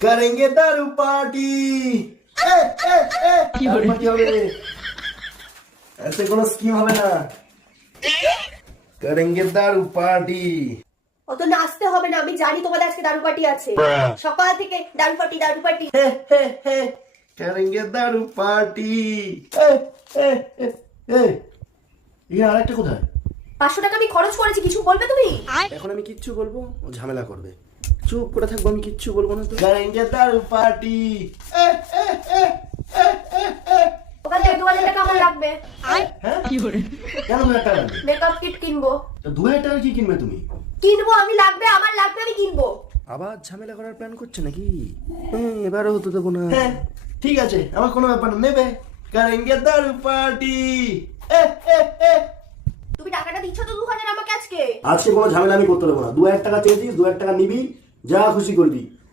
करेंगे दारू पार्टी। दारू पार्टी হবে, ऐसे কোনো স্কিম হবে না। करेंगे दारू पार्टी। অত নাচতে হবে না, আমি জানি তোমাদের আজকে দারু পার্টি আছে। সকাল থেকে দারু পার্টি দারু পার্টি। करेंगे दारू पार्टी। এই আরেকটা কোথায়? 500 টাকা আমি খরচ করেছি, কিছু বলবে তুমি? এখন আমি কিচ্ছু বলবো, ও ঝামেলা করবে। চুপ করে থাকবো, আমি কিচ্ছু বলবো না তো। करेंगे दारू पार्टी। ওখান থেকে 2000 টাকা আমার লাগবে। হ্যাঁ কি করে? কেন 2000 টাকা লাগবে? মেকআপ কিট কিনবো। তো 2000 টাকা কি কিনবে তুমি? কিনবো আমি, লাগবে আমার, লাগবে আমি কিনবো। আবার ঝামেলা করার প্ল্যান করছে নাকি? এবারও হতে দেবো না। হ্যাঁ ঠিক আছে, আমার কোনো ব্যাপার না, নেবে। करेंगे दारू पार्टी। তুমি টাকাটা দিচ্ছ তো 2000 আমাকে আজকে? আজকে কোনো ঝামেলা আমি করতে দেবো না। 2000 টাকা চেয়েছিস, 2000 টাকা নিবি, যা খুশি করবি।